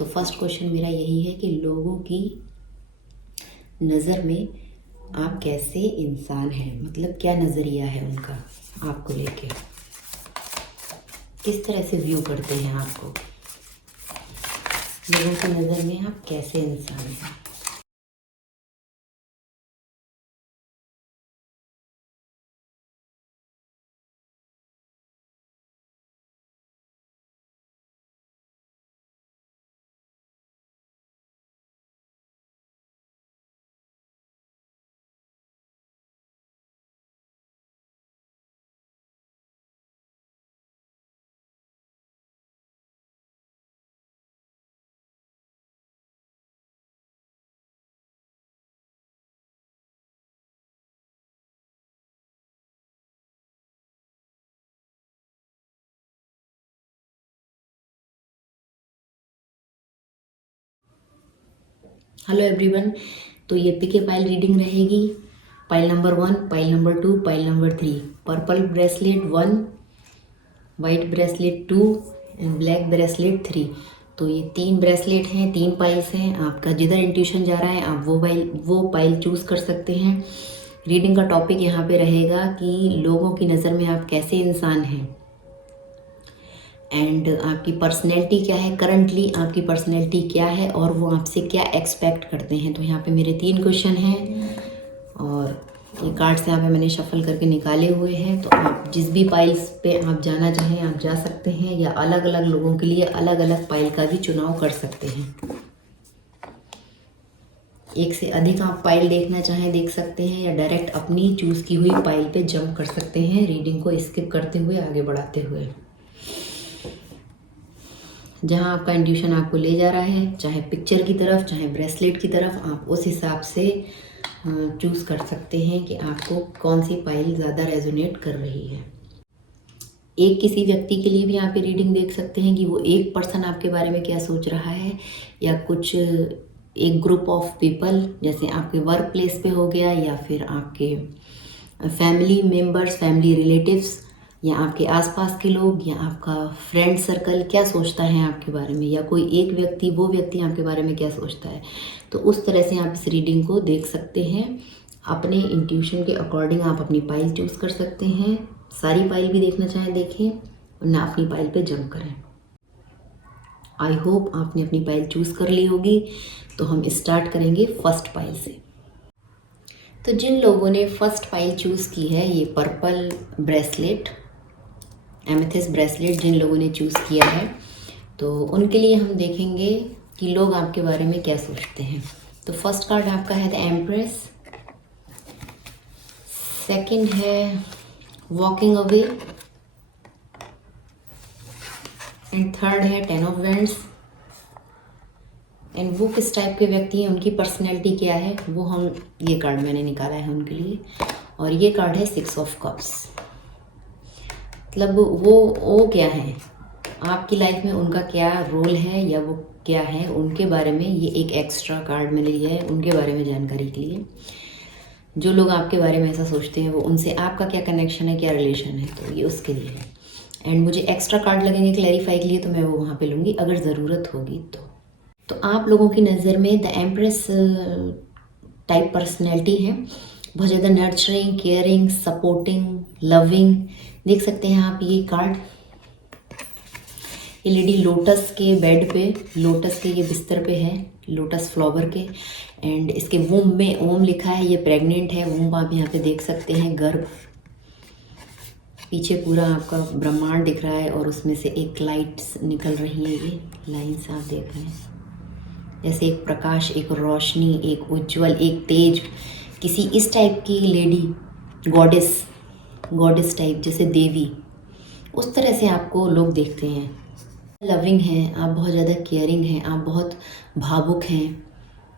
तो first question मेरा यही है कि लोगों की नज़र में आप कैसे इंसान हैं, मतलब क्या नज़रिया है उनका आपको लेके, किस तरह से व्यू करते हैं आपको। लोगों की नज़र में आप कैसे इंसान हैं। हेलो एवरीवन, तो ये पीके पाइल रीडिंग रहेगी। Pile number 1, pile number 2, pile number 3। Purple bracelet 1, white bracelet 2 and black bracelet 3। तो ये 3 ब्रेसलेट हैं, 3 पाइल्स हैं। आपका जिधर इंट्यूशन जा रहा है आप वो पाइल चूज़ कर सकते हैं। रीडिंग का टॉपिक यहाँ पे रहेगा कि लोगों की नज़र में आप कैसे इंसान हैं एंड आपकी पर्सनैलिटी क्या है, करंटली आपकी पर्सनैलिटी क्या है और वो आपसे क्या एक्सपेक्ट करते हैं। तो यहाँ पे मेरे 3 क्वेश्चन हैं और ये कार्ड्स यहाँ पे मैंने शफल करके निकाले हुए हैं। तो आप जिस भी पाइल्स पे आप जाना चाहें आप जा सकते हैं, या अलग अलग लोगों के लिए अलग अलग पाइल का भी चुनाव कर सकते हैं। एक से अधिक आप पाइल देखना चाहें देख सकते हैं, या डायरेक्ट अपनी चूज़ की हुई पाइल पे जंप कर सकते हैं, रीडिंग को स्किप करते हुए आगे बढ़ाते हुए। जहाँ आपका इंट्यूशन आपको ले जा रहा है, चाहे पिक्चर की तरफ चाहे ब्रेसलेट की तरफ, आप उस हिसाब से चूज़ कर सकते हैं कि आपको कौन सी पाइल ज़्यादा रेजोनेट कर रही है। एक किसी व्यक्ति के लिए भी आप ये रीडिंग देख सकते हैं कि वो एक पर्सन आपके बारे में क्या सोच रहा है, या कुछ एक ग्रुप ऑफ पीपल, जैसे आपके वर्क प्लेस पे हो गया, या फिर आपके फैमिली मेम्बर्स, फैमिली रिलेटिव्स, या आपके आसपास के लोग, या आपका फ्रेंड सर्कल क्या सोचता है आपके बारे में, या कोई एक व्यक्ति, वो व्यक्ति आपके बारे में क्या सोचता है। तो उस तरह से आप इस रीडिंग को देख सकते हैं। अपने इंट्यूशन के अकॉर्डिंग आप अपनी पाइल चूज़ कर सकते हैं। सारी पाइल भी देखना चाहें देखें, ना अपनी पाइल पे जंप करें। आई होप आपने अपनी पाइल चूज़ कर ली होगी। तो हम स्टार्ट करेंगे फर्स्ट पाइल से। तो जिन लोगों ने फर्स्ट पाइल चूज़ की है, ये पर्पल ब्रेसलेट, एमेथिस्ट ब्रेसलेट जिन लोगों ने चूज़ किया है, तो उनके लिए हम देखेंगे कि लोग आपके बारे में क्या सोचते हैं। तो फर्स्ट कार्ड आपका है द एम्प्रेस, सेकंड है वॉकिंग अवे, एंड थर्ड है 10 ऑफ वैंड्स। एंड वो किस टाइप के व्यक्ति हैं, उनकी पर्सनैलिटी क्या है, वो हम, ये कार्ड मैंने निकाला है उनके लिए। और ये कार्ड है 6 ऑफ कप्स। मतलब वो क्या है आपकी लाइफ में, उनका क्या रोल है या वो क्या है, उनके बारे में ये एक एक्स्ट्रा कार्ड मैंने लिया है उनके बारे में जानकारी के लिए। जो लोग आपके बारे में ऐसा सोचते हैं, वो उनसे आपका क्या कनेक्शन है, क्या रिलेशन है, तो ये उसके लिए है। एंड मुझे एक्स्ट्रा कार्ड लगेंगे क्लैरिफाई के लिए, तो मैं वो वहाँ पे लूँगी अगर ज़रूरत होगी तो आप लोगों की नज़र में द एम्प्रेस टाइप पर्सनैलिटी है, बहुत ज़्यादा नर्चरिंग, केयरिंग, सपोर्टिंग, लविंग। देख सकते हैं आप ये कार्ड, ये लेडी लोटस के बेड पे, लोटस के ये बिस्तर पे है, लोटस फ्लावर के। एंड इसके वूम में ओम लिखा है, ये प्रेग्नेंट है। वूम आप यहाँ पे देख सकते हैं, गर्भ, पीछे पूरा आपका ब्रह्मांड दिख रहा है और उसमें से एक लाइट्स निकल रही है। ये लाइन्स आप देख रहे हैं, जैसे एक प्रकाश, एक रोशनी, एक उज्जवल, एक तेज, किसी इस टाइप की लेडी, गॉडेस टाइप, जैसे देवी, उस तरह से आपको लोग देखते हैं। लविंग हैं आप, बहुत ज़्यादा केयरिंग हैं आप, बहुत भावुक हैं,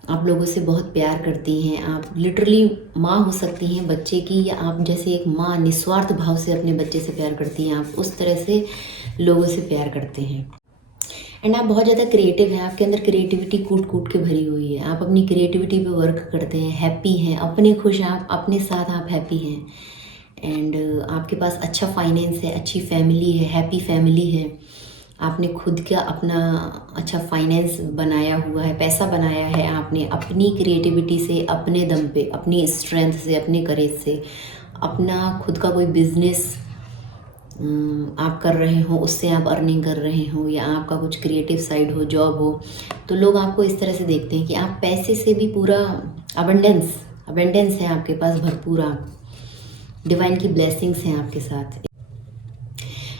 आप लोगों से बहुत प्यार करती हैं। आप लिटरली माँ हो सकती हैं बच्चे की, या आप जैसे एक माँ निस्वार्थ भाव से अपने बच्चे से प्यार करती हैं, आप उस तरह से लोगों से प्यार करते हैं। एंड आप बहुत ज़्यादा क्रिएटिव हैं, आपके अंदर क्रिएटिविटी कूट कूट के भरी हुई है। आप अपनी क्रिएटिविटी पे वर्क करते हैं, हैप्पी हैं, अपने खुश हैं आप, अपने साथ आप हैप्पी हैं। एंड आपके पास अच्छा फाइनेंस है, अच्छी फैमिली है, हैप्पी फैमिली है। आपने खुद का अपना अच्छा फाइनेंस बनाया हुआ है, पैसा बनाया है आपने अपनी क्रिएटिविटी से, अपने दम पे, अपनी स्ट्रेंथ से, अपने करेज से, अपना खुद का कोई बिजनेस आप कर रहे हो, उससे आप अर्निंग कर रहे हो, या आपका कुछ क्रिएटिव साइड हो, जॉब हो, तो लोग आपको इस तरह से देखते हैं कि आप पैसे से भी पूरा अबेंडेंस है आपके पास भरपूर, आप डिवाइन की ब्लेसिंग्स हैं आपके साथ।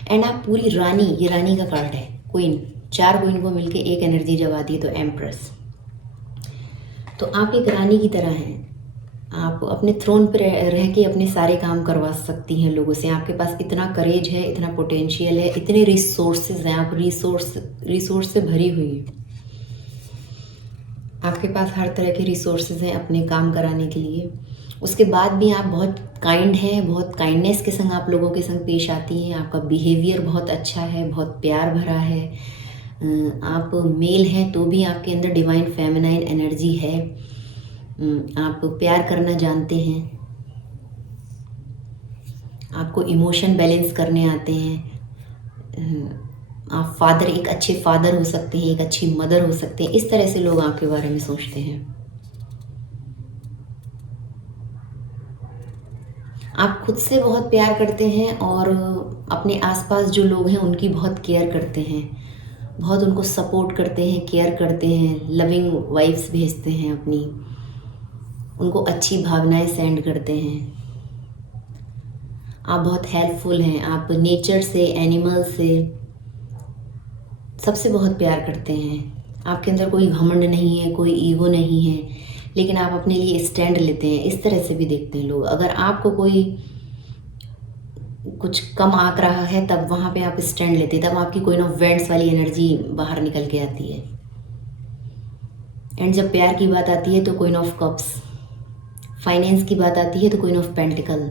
एंड आप पूरी रानी, ये रानी का कार्ड है, क्वीन, 4 क्वीन को मिलके एक एनर्जी जब आती है तो एम्प्रेस। तो आप एक रानी की तरह हैं, आप अपने थ्रोन पर रह के अपने सारे काम करवा सकती हैं लोगों से। आपके पास इतना करेज है, इतना पोटेंशियल है, इतने रिसोर्सेज हैं, आप रिसोर्स से भरी हुई हैं। आपके पास हर तरह के रिसोर्सेज हैं अपने काम कराने के लिए। उसके बाद भी आप बहुत काइंड हैं, बहुत काइंडनेस के संग आप लोगों के संग पेश आती हैं। आपका बिहेवियर बहुत अच्छा है, बहुत प्यार भरा है। आप मेल हैं तो भी आपके अंदर डिवाइन फेमिनाइन एनर्जी है। आप प्यार करना जानते हैं, आपको इमोशन बैलेंस करने आते हैं। आप फादर, एक अच्छे फादर हो सकते हैं, एक अच्छी मदर हो सकते हैं। इस तरह से लोग आपके बारे में सोचते हैं। आप खुद से बहुत प्यार करते हैं और अपने आसपास जो लोग हैं उनकी बहुत केयर करते हैं, बहुत उनको सपोर्ट करते हैं, केयर करते हैं, लविंग वाइब्स भेजते हैं अपनी, उनको अच्छी भावनाएं सेंड करते हैं। आप बहुत हेल्पफुल हैं, आप नेचर से, एनिमल से, सबसे बहुत प्यार करते हैं। आपके अंदर कोई घमंड नहीं है, कोई ईगो नहीं है, लेकिन आप अपने लिए स्टैंड लेते हैं। इस तरह से भी देखते हैं लोग। अगर आपको कोई कुछ कम आंक रहा है तब वहाँ पे आप स्टैंड लेते हैं, तब आपकी क्वीन ऑफ वेंट्स वाली एनर्जी बाहर निकल के आती है। एंड जब प्यार की बात आती है तो क्वीन ऑफ कप्स, फाइनेंस की बात आती है तो क्वीन ऑफ पेंटिकल,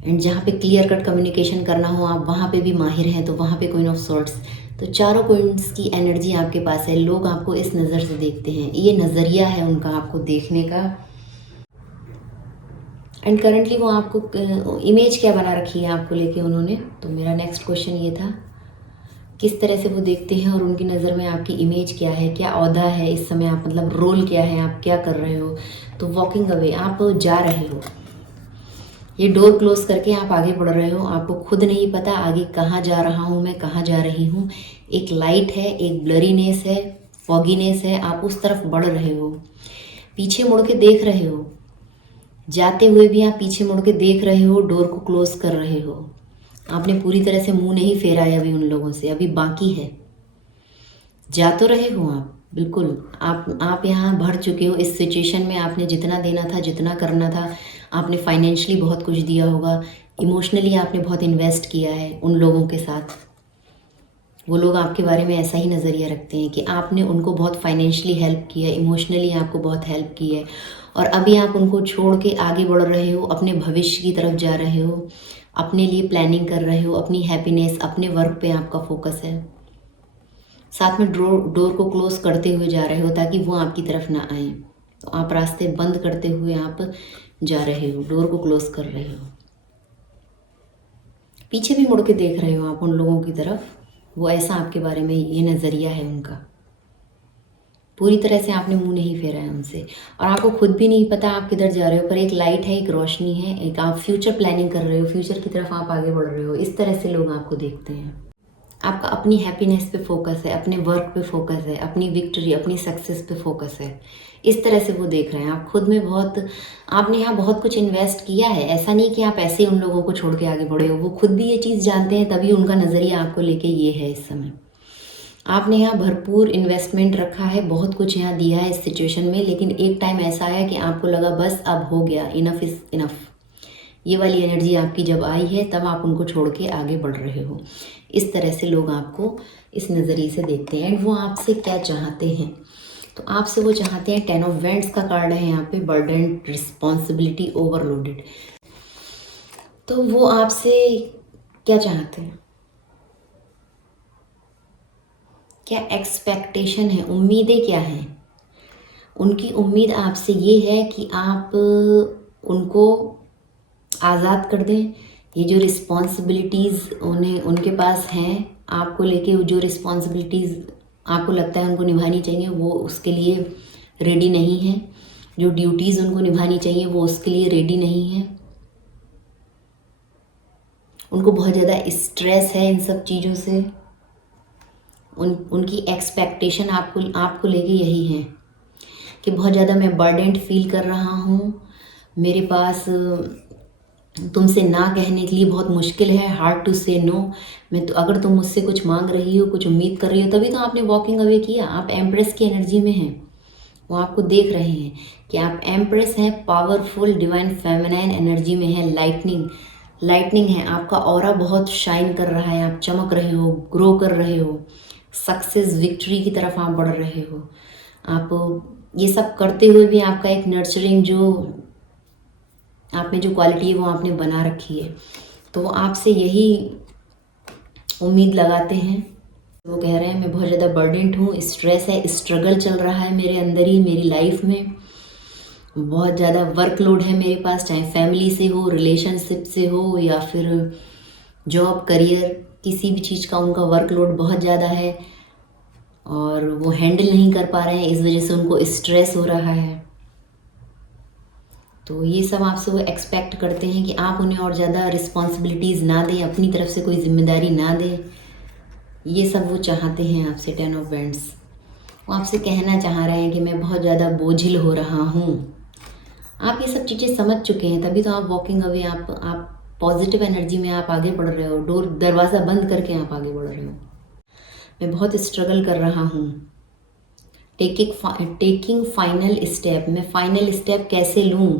एंड जहाँ पे क्लियर कट कम्युनिकेशन करना हो आप वहाँ पे भी माहिर हैं, तो वहाँ पे क्वीन ऑफ सॉर्ड्स। तो चारों क्वींस की एनर्जी आपके पास है। लोग आपको इस नज़र से देखते हैं, ये नज़रिया है उनका आपको देखने का। एंड करंटली वो आपको इमेज क्या बना रखी है आपको लेके उन्होंने। तो मेरा नेक्स्ट क्वेश्चन ये था, किस तरह से वो देखते हैं और उनकी नज़र में आपकी इमेज क्या है, क्या औहदा है इस समय, आप मतलब रोल क्या है, आप क्या कर रहे हो। तो वॉकिंग अवे, आप जा रहे हो, ये डोर क्लोज करके आप आगे बढ़ रहे हो। आपको खुद नहीं पता आगे कहाँ जा रहा हूँ मैं, कहाँ जा रही हूँ। एक लाइट है, एक ब्लरीनेस है, फॉगीनेस है, आप उस तरफ बढ़ रहे हो। पीछे मुड़ के देख रहे हो, जाते हुए भी आप पीछे मुड़ के देख रहे हो, डोर को क्लोज कर रहे हो। आपने पूरी तरह से मुंह नहीं फेरा है अभी उन लोगों से, अभी बाकी है। जा तो रहे हो आप, बिल्कुल आप यहाँ भर चुके हो इस सिचुएशन में। आपने जितना देना था, जितना करना था, आपने फाइनेंशियली बहुत कुछ दिया होगा, इमोशनली आपने बहुत इन्वेस्ट किया है उन लोगों के साथ। वो लोग आपके बारे में ऐसा ही नज़रिया रखते हैं कि आपने उनको बहुत फाइनेंशियली हेल्प किया, इमोशनली आपको बहुत हेल्प की है, और अभी आप उनको छोड़ के आगे बढ़ रहे हो, अपने भविष्य की तरफ जा रहे हो, अपने लिए प्लानिंग कर रहे हो, अपनी हैप्पीनेस, अपने वर्क पे आपका फोकस है। साथ में डोर को क्लोज करते हुए जा रहे हो ताकि वो आपकी तरफ ना आए। तो आप रास्ते बंद करते हुए आप जा रहे हो, डोर को क्लोज कर रहे हो। पीछे भी मुड़ के देख रहे हो आप उन लोगों की तरफ, वो ऐसा आपके बारे में ये नज़रिया है उनका। पूरी तरह से आपने मुंह नहीं फेरा है उनसे, और आपको खुद भी नहीं पता आप किधर जा रहे हो। पर एक लाइट है, एक रोशनी है, एक आप फ्यूचर प्लानिंग कर रहे हो, फ्यूचर की तरफ आप आगे बढ़ रहे हो। इस तरह से लोग आपको देखते हैं। आपका अपनी हैप्पीनेस पे फोकस है, अपने वर्क पे फोकस है, अपनी विक्ट्री, अपनी सक्सेस पे फोकस है। इस तरह से वो देख रहे हैं। आप खुद में बहुत, आपने यहाँ बहुत कुछ इन्वेस्ट किया है। ऐसा नहीं कि आप ऐसे उन लोगों को छोड़ के आगे बढ़े हो, वो खुद भी ये चीज़ जानते हैं, तभी उनका नज़रिया आपको लेके ये है इस समय। आपने यहाँ भरपूर इन्वेस्टमेंट रखा है, बहुत कुछ यहाँ दिया है इस सिचुएशन में, लेकिन एक टाइम ऐसा आया कि आपको लगा बस अब हो गया, इनफ इज़ इनफ। ये वाली एनर्जी आपकी जब आई है तब आप उनको छोड़ के आगे बढ़ रहे हो। इस तरह से लोग आपको इस नज़रिए से देखते हैं। एंड वो आपसे क्या चाहते हैं, तो आपसे वो चाहते हैं, 10 ऑफ वेंट्स का कार्ड है यहाँ पे, बर्डन, रिस्पॉन्सिबिलिटी, ओवरलोडेड। तो वो आपसे क्या चाहते हैं, क्या एक्सपेक्टेशन है, उम्मीदें क्या हैं। उनकी उम्मीद आपसे ये है कि आप उनको आज़ाद कर दें, ये जो रिस्पॉन्सिबिलिटीज़ उनके पास हैं आपको लेके, जो रिस्पॉन्सिबिलिटीज़ आपको लगता है उनको निभानी चाहिए वो उसके लिए रेडी नहीं है। जो ड्यूटीज़ उनको निभानी चाहिए वो उसके लिए रेडी नहीं है। उनको बहुत ज़्यादा स्ट्रेस है इन सब चीज़ों से। उनकी एक्सपेक्टेशन आपको लेके यही है कि बहुत ज़्यादा मैं बर्डेंड फील कर रहा हूँ, मेरे पास तुमसे ना कहने के लिए बहुत मुश्किल है, हार्ड टू से नो। मैं तो अगर तुम मुझसे कुछ मांग रही हो, कुछ उम्मीद कर रही हो, तभी तो आपने वॉकिंग अवे किया। आप एम्प्रेस की एनर्जी में हैं, वो आपको देख रहे हैं कि आप एम्प्रेस हैं, पावरफुल डिवाइन फेमिनाइन एनर्जी में है। लाइटनिंग है, आपका ऑरा बहुत शाइन कर रहा है, आप चमक रहे हो, ग्रो कर रहे हो, सक्सेस विक्ट्री की तरफ आप बढ़ रहे हो। आप ये सब करते हुए भी आपका एक नर्चरिंग जो आप में जो क्वालिटी है वो आपने बना रखी है। तो वो आपसे यही उम्मीद लगाते हैं। वो कह रहे हैं मैं बहुत ज़्यादा बर्डेंड हूँ, स्ट्रेस है, स्ट्रगल चल रहा है मेरे अंदर ही, मेरी लाइफ में बहुत ज़्यादा वर्कलोड है मेरे पास, चाहे फैमिली से हो, रिलेशनशिप से हो, या फिर जॉब करियर, किसी भी चीज़ का उनका वर्कलोड बहुत ज़्यादा है और वो हैंडल नहीं कर पा रहे हैं, इस वजह से उनको स्ट्रेस हो रहा है। तो ये सब आपसे वो एक्सपेक्ट करते हैं कि आप उन्हें और ज़्यादा रिस्पॉन्सिबिलिटीज़ ना दें, अपनी तरफ से कोई जिम्मेदारी ना दें। ये सब वो चाहते हैं आपसे। 10 ऑफ वैंड्स, वो आपसे कहना चाह रहे हैं कि मैं बहुत ज़्यादा बोझिल हो रहा हूँ। आप ये सब चीज़ें समझ चुके हैं, तभी तो आप वॉकिंग अवे, आप पॉजिटिव एनर्जी में आप आगे बढ़ रहे हो, दरवाज़ा बंद करके आप आगे बढ़ रहे हो। मैं बहुत स्ट्रगल कर रहा हूँ। टेकिंग फाइनल स्टेप, मैं फाइनल स्टेप कैसे लूँ,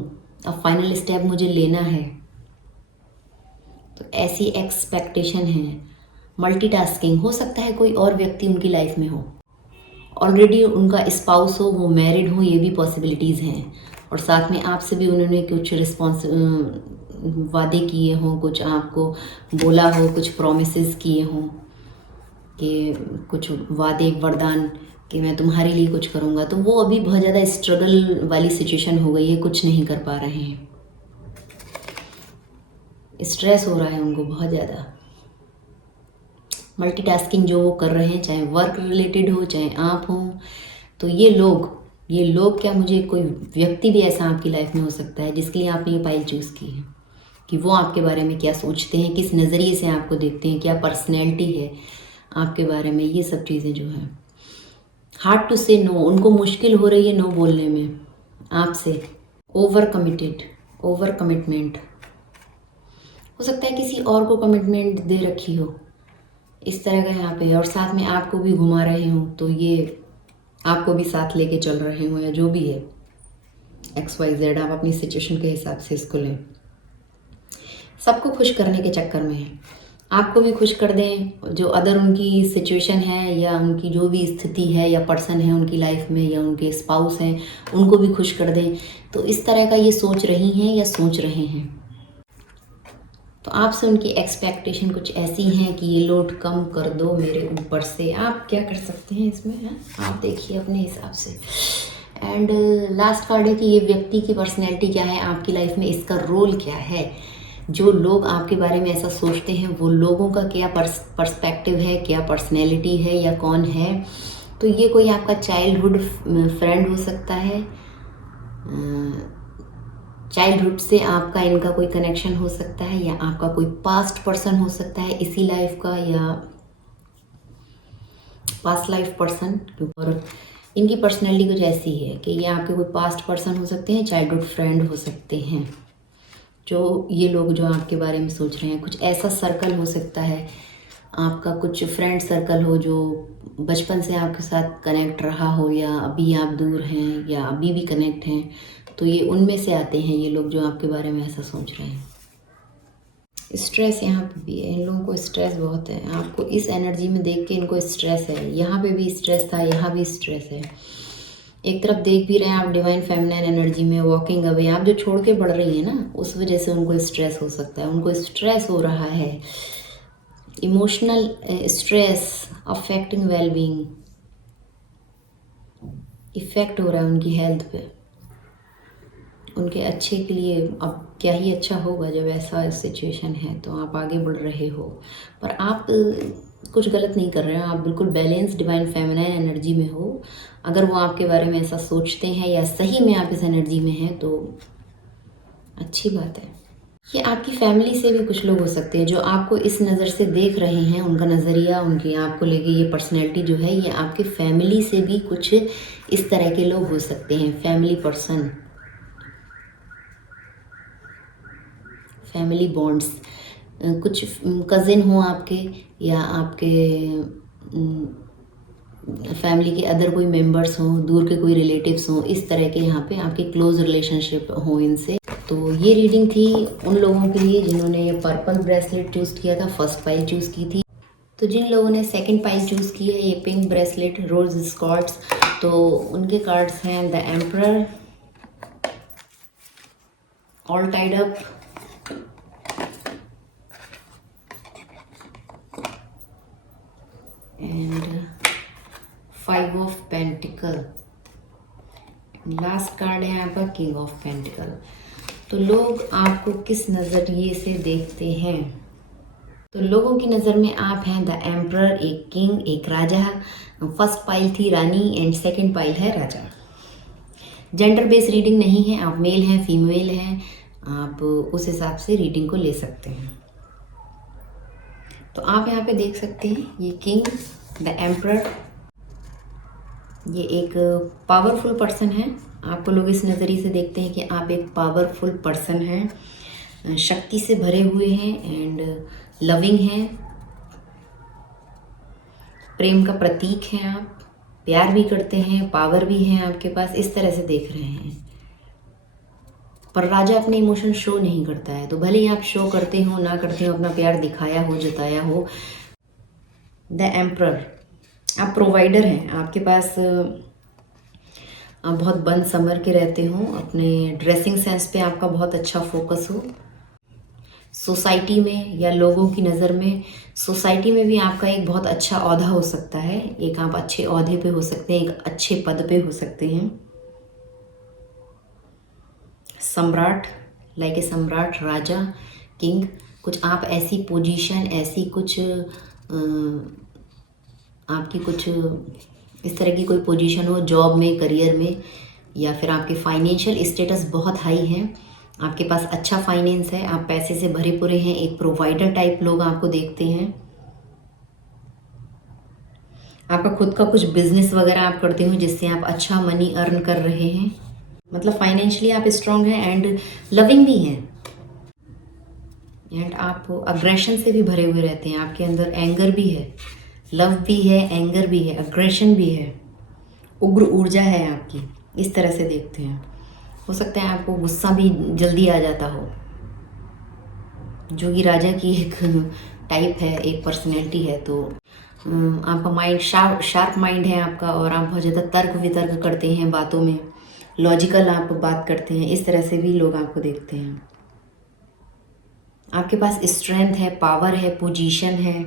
अब फाइनल स्टेप मुझे लेना है। तो ऐसी एक्सपेक्टेशन है। मल्टीटास्किंग, हो सकता है कोई और व्यक्ति उनकी लाइफ में हो, ऑलरेडी उनका स्पाउस हो, वो मैरिड हो, ये भी पॉसिबिलिटीज़ हैं। और साथ में आपसे भी उन्होंने कुछ वादे किए हों, कुछ आपको बोला हो, कुछ प्रोमिसेस किए हों कि कुछ वादे वरदान कि मैं तुम्हारे लिए कुछ करूँगा। तो वो अभी बहुत ज़्यादा स्ट्रगल वाली सिचुएशन हो गई है, कुछ नहीं कर पा रहे हैं, स्ट्रेस हो रहा है उनको बहुत ज़्यादा। मल्टीटास्किंग जो वो कर रहे हैं, चाहे वर्क रिलेटेड हो, चाहे आप हों, तो ये लोग क्या, मुझे कोई व्यक्ति भी ऐसा आपकी लाइफ में हो सकता है जिसके लिए आपने ये पाइल चूज़ की है कि वो आपके बारे में क्या सोचते हैं, किस नज़रिए से आपको देखते हैं, क्या पर्सनैलिटी है आपके बारे में। ये सब चीज़ें जो हैं, हार्ड टू से नो, उनको मुश्किल हो रही है नो बोलने में आपसे। ओवर कमिटमेंट, हो सकता है किसी और को कमिटमेंट दे रखी हो, इस तरह का यहाँ पे। और साथ में आपको भी घुमा रहे हो, तो ये आपको भी साथ लेके चल रहे हो, या जो भी है XYZ, आप अपनी सिचुएशन के हिसाब से इसको लें। सबको खुश करने के चक्कर में है, आपको भी खुश कर दें, जो अदर उनकी सिचुएशन है या उनकी जो भी स्थिति है या पर्सन है उनकी लाइफ में, या उनके स्पाउस हैं, उनको भी खुश कर दें। तो इस तरह का ये सोच रही हैं या सोच रहे हैं। तो आपसे उनकी एक्सपेक्टेशन कुछ ऐसी हैं कि ये लोड कम कर दो मेरे ऊपर से। आप क्या कर सकते हैं इसमें, है आप देखिए अपने हिसाब से। एंड लास्ट कार्ड है कि ये व्यक्ति की पर्सनैलिटी क्या है आपकी लाइफ में, इसका रोल क्या है। जो लोग आपके बारे में ऐसा सोचते हैं, वो लोगों का क्या पर्सपेक्टिव है, क्या पर्सनैलिटी है, या कौन है। तो ये कोई आपका चाइल्डहुड फ्रेंड हो सकता है, चाइल्डहुड से आपका इनका कोई कनेक्शन हो सकता है, या आपका कोई पास्ट पर्सन हो सकता है इसी लाइफ का, या पास्ट लाइफ पर्सन। और इनकी पर्सनैलिटी कुछ ऐसी है कि ये आपके कोई पास्ट पर्सन हो सकते हैं, चाइल्डहुड फ्रेंड हो सकते हैं। जो ये लोग जो आपके बारे में सोच रहे हैं, कुछ ऐसा सर्कल हो सकता है आपका, कुछ फ्रेंड सर्कल हो जो बचपन से आपके साथ कनेक्ट रहा हो, या अभी आप दूर हैं, या अभी भी कनेक्ट हैं। तो ये उनमें से आते हैं ये लोग जो आपके बारे में ऐसा सोच रहे हैं। स्ट्रेस यहाँ पे भी है, इन लोगों को स्ट्रेस बहुत है, आपको इस एनर्जी में देख के इनको स्ट्रेस है। यहाँ पे भी स्ट्रेस था, यहाँ भी स्ट्रेस है। एक तरफ देख भी रहे हैं आप डिवाइन फेमिनाइन एनर्जी में वॉकिंग अवे, आप जो छोड़ के बढ़ रही है ना, उस वजह से उनको स्ट्रेस हो सकता है, उनको स्ट्रेस हो रहा है, emotional stress affecting wellbeing, effect हो रहा है उनकी हेल्थ पे। उनके अच्छे के लिए। अब क्या ही अच्छा होगा जब ऐसा सिचुएशन है, तो आप आगे बढ़ रहे हो, पर आप कुछ गलत नहीं कर रहे हो। आप बिल्कुल बैलेंस डिवाइन फेमिनाइन एनर्जी में हो। अगर वो आपके बारे में ऐसा सोचते हैं या सही में आप इस एनर्जी में हैं, तो अच्छी बात है। ये आपकी फैमिली से भी कुछ लोग हो सकते हैं जो आपको इस नज़र से देख रहे हैं। उनका नज़रिया, उनकी आपको लेके ये पर्सनैलिटी जो है, ये आपके फैमिली से भी कुछ इस तरह के लोग हो सकते हैं। फैमिली पर्सन, फैमिली बॉन्ड्स, कुछ कज़िन हो आपके, या आपके फैमिली के अदर कोई मेंबर्स हों, दूर के कोई रिलेटिव्स हों, इस तरह के यहाँ पे आपके क्लोज रिलेशनशिप हो इनसे। तो ये रीडिंग थी उन लोगों के लिए जिन्होंने ये पर्पल ब्रेसलेट चूज़ किया था, फर्स्ट पाइल चूज़ की थी। तो जिन लोगों ने सेकंड पाइल चूज़ की है, ये पिंक ब्रेसलेट रोज स्कॉट्स, तो उनके कार्ड्स हैं the emperor, all tied up, and 5 of pentacle. Last card है यहाँ पर किंग ऑफ पेंटिकल। तो लोग आपको किस नज़रिए से देखते हैं? तो लोगों की नज़र में आप हैं द एम्परर, एक किंग, एक राजा। फर्स्ट पाइल थी रानी एंड सेकंड पाइल है राजा। जेंडर बेस्ड रीडिंग नहीं है, आप मेल हैं फीमेल हैं, आप उस हिसाब से रीडिंग को ले सकते हैं। तो आप यहाँ पे देख सकते हैं ये किंग, द एम्परर, ये एक पावरफुल पर्सन है। आपको लोग इस नज़रिए से देखते हैं कि आप एक पावरफुल पर्सन हैं, शक्ति से भरे हुए हैं एंड लविंग हैं, प्रेम का प्रतीक हैं आप, प्यार भी करते हैं, पावर भी है आपके पास, इस तरह से देख रहे हैं। पर राजा अपने इमोशन शो नहीं करता है, तो भले ही आप शो करते हो ना करते हो, अपना प्यार दिखाया हो, जताया हो। द एम्परर, आप प्रोवाइडर हैं, आपके पास आप बहुत बंद समर के रहते हो, अपने ड्रेसिंग सेंस पे आपका बहुत अच्छा फोकस हो। सोसाइटी में या लोगों की नज़र में, सोसाइटी में भी आपका एक बहुत अच्छा ओहदा हो सकता है, एक आप अच्छे ओहदे पे हो सकते हैं, एक अच्छे पद पे हो सकते हैं। सम्राट, लाइक ए सम्राट, राजा, किंग, कुछ आप ऐसी पोजीशन, ऐसी कुछ आपकी कुछ इस तरह की कोई पोजीशन हो जॉब में, करियर में, या फिर आपके फाइनेंशियल स्टेटस बहुत हाई है, आपके पास अच्छा फाइनेंस है, आप पैसे से भरे पूरे हैं, एक प्रोवाइडर टाइप लोग आपको देखते हैं। आपका खुद का कुछ बिजनेस वगैरह आप करते हो जिससे आप अच्छा मनी अर्न कर रहे हैं, मतलब फाइनेंशियली आप स्ट्रांग हैं एंड लविंग भी हैं, एंड आप अग्रेशन से भी भरे हुए रहते हैं। आपके अंदर एंगर भी है, लव भी है, एंगर भी है, अग्रेशन भी है, उग्र ऊर्जा है आपकी, इस तरह से देखते हैं। हो सकता है आपको गुस्सा भी जल्दी आ जाता हो, जो कि राजा की एक टाइप है, एक पर्सनैलिटी है। तो आपका माइंड शार्प माइंड है आपका, और आप बहुत ज़्यादा तर्क वितर्क करते हैं बातों में, लॉजिकल आप बात करते हैं, इस तरह से भी लोग आपको देखते हैं। आपके पास स्ट्रेंथ है, पावर है, पोजीशन है,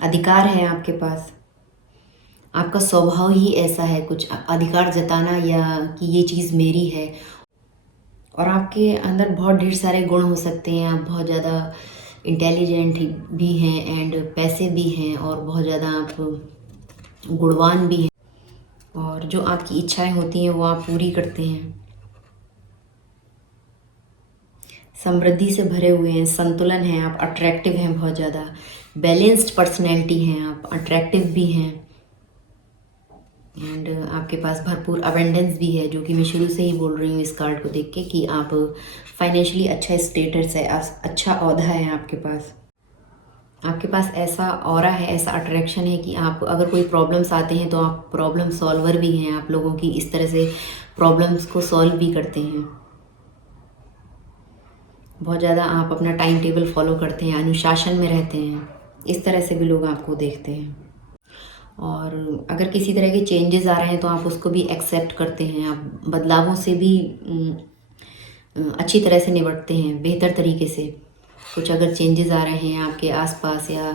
अधिकार है आपके पास। आपका स्वभाव ही ऐसा है, कुछ अधिकार जताना या कि ये चीज़ मेरी है। और आपके अंदर बहुत ढेर सारे गुण हो सकते हैं, आप बहुत ज़्यादा इंटेलिजेंट भी हैं एंड पैसे भी हैं, और बहुत ज़्यादा आप गुणवान भी हैं, और जो आपकी इच्छाएं होती हैं वो आप पूरी करते हैं। समृद्धि से भरे हुए हैं, संतुलन है, आप अट्रैक्टिव हैं, बहुत ज़्यादा बैलेंस्ड पर्सनैलिटी हैं, आप अट्रैक्टिव भी हैं, एंड आपके पास भरपूर अबेंडेंस भी है, जो कि मैं शुरू से ही बोल रही हूँ इस कार्ड को देख के कि आप फाइनेंशियली अच्छा स्टेटस है, अच्छा ओहदा है आपके पास। आपके पास ऐसा ऑरा है, ऐसा अट्रैक्शन है कि आप अगर कोई प्रॉब्लम्स आते हैं तो आप प्रॉब्लम सॉल्वर भी हैं, आप लोगों की इस तरह से प्रॉब्लम्स को सॉल्व भी करते हैं। बहुत ज़्यादा आप अपना टाइम टेबल फॉलो करते हैं, अनुशासन में रहते हैं, इस तरह से भी लोग आपको देखते हैं। और अगर किसी तरह के चेंजेस आ रहे हैं तो आप उसको भी एक्सेप्ट करते हैं, आप बदलावों से भी अच्छी तरह से निपटते हैं, बेहतर तरीके से। कुछ अगर चेंजेस आ रहे हैं आपके आसपास या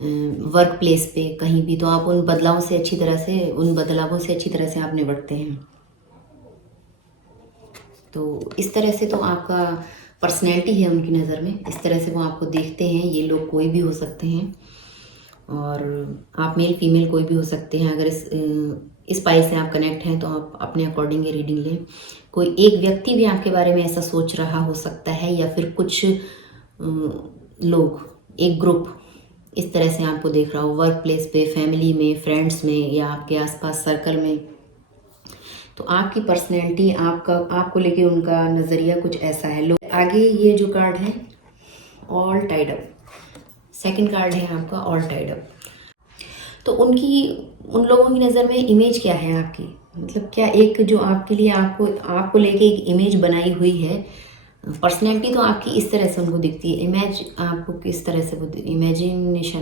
वर्क प्लेस पे कहीं भी, तो आप उन बदलावों से अच्छी तरह से आप निपटते हैं। तो इस तरह से तो आपका पर्सनैलिटी है उनकी नज़र में, इस तरह से वो आपको देखते हैं। ये लोग कोई भी हो सकते हैं और आप मेल फीमेल कोई भी हो सकते हैं। अगर इस पाई से आप कनेक्ट हैं तो आप अपने अकॉर्डिंग ये रीडिंग लें। कोई एक व्यक्ति भी आपके बारे में ऐसा सोच रहा हो सकता है, या फिर कुछ लोग, एक ग्रुप इस तरह से आपको देख रहा हो, वर्क प्लेस पे, फैमिली में, फ्रेंड्स में, या आपके आसपास सर्कल में। तो आपकी पर्सनैलिटी, आपको लेके उनका नज़रिया कुछ ऐसा है। लोग आगे ये जो कार्ड है all tied up, second card है आपका ऑल टाइड अप। तो उन लोगों की नज़र में इमेज क्या है आपकी, मतलब क्या एक जो आपके लिए आपको लेके एक इमेज बनाई हुई है। पर्सनैलिटी तो आपकी इस तरह से उनको दिखती है, इमेज आपको किस तरह से, इमेजिनेशन,